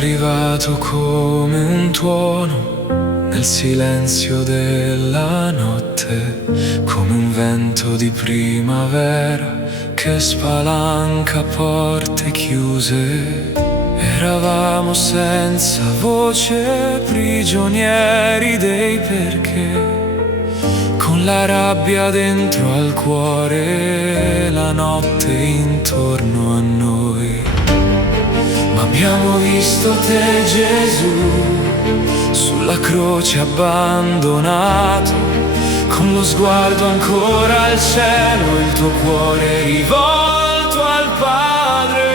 arrivato come un tuono nel silenzio della notte, come un vento di primavera che spalanca porte chiuse. Eravamo senza voce, prigionieri dei perché, con la rabbia dentro al cuore, la notte intorno a noi. Ma abbiamo visto te, Gesù, sulla croce abbandonato, con lo sguardo ancora al cielo, il tuo cuore rivolto al Padre.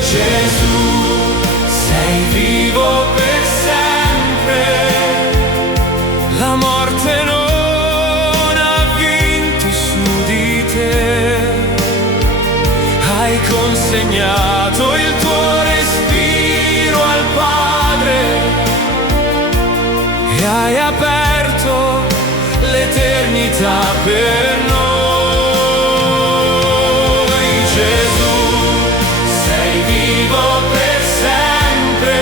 Gesù, sei vivo per sempre, la morte non ha vinto su di te. Hai consegnato il tuo respiro al Padre e hai aperto l'eternità per noi. Gesù, sei vivo per sempre,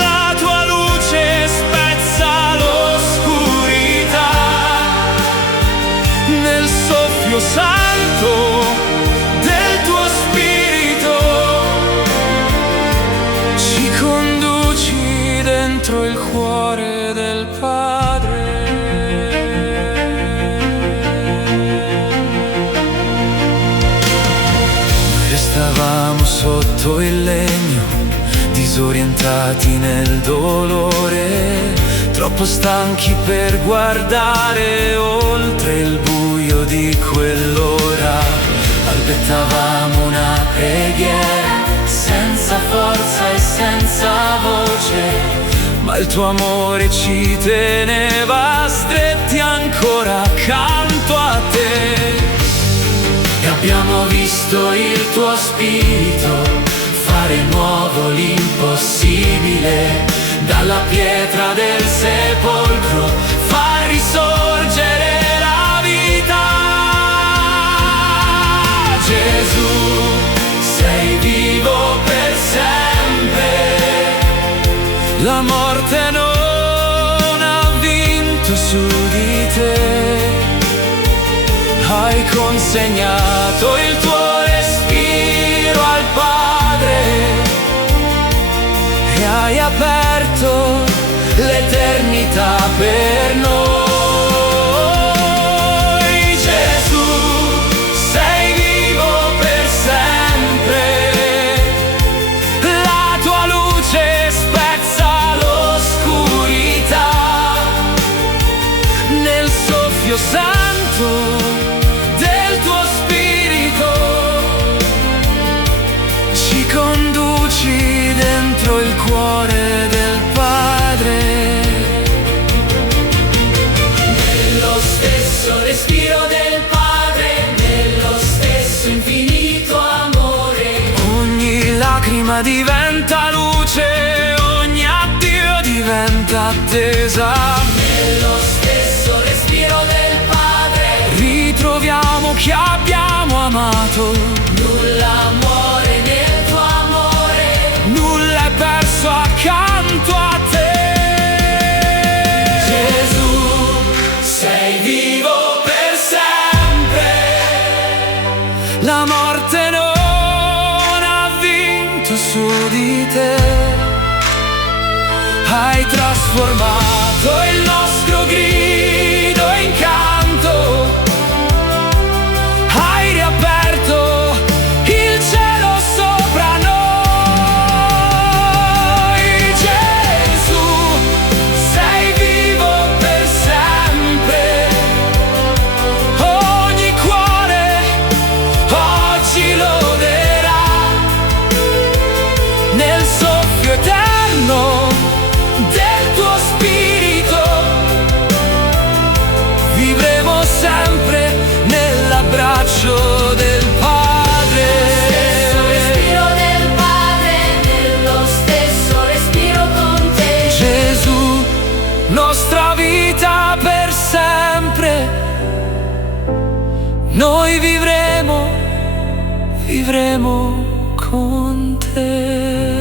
la tua luce spezza l'oscurità, nel soffio santo del tuo spirito ci conduci dentro il cuore del Padre. Noi restavamo sotto il legno, disorientati nel dolore, troppo stanchi per guardare oltre il buio di quell'ora. Balbettavamo una preghiera, senza forza e senza voce, ma il tuo amore ci teneva stretti ancora accanto a te. E abbiamo visto il tuo spirito fare nuovo l'impossibile, dalla pietra del sepolcro far risorgere la vita. Gesù, sei vivo per sempre, la morte non ha vinto su di te. Hai consegnato il tuo respiro al Padre e hai aperto l'eternità per noi. Gesù, sei vivo per sempre, la tua luce spezza l'oscurità, nel soffio santo del tuo spirito ci conduci dentro il cuore del Padre. Nello stesso respiro del Padre, nello stesso infinito amore, ogni lacrima diventa luce, ogni addio diventa attesa. Nello stesso respiro del Padre ritroviamo chi abbiamo amato. Nulla muore nel tuo amore, nulla è perso accanto a te. Gesù, sei vivo per sempre, la morte non ha vinto su di te. Hai trasformato il nostro grido in canto, hai riaperto il cielo sopra noi. Gesù, sei vivo per sempre, ogni cuore oggi loderà, nel soffio eterno del tuo spirito vivremo sempre nell'abbraccio del Padre. Nello stesso respiro del Padre, nello stesso respiro con te. Gesù, nostra vita per sempre, noi vivremo con te.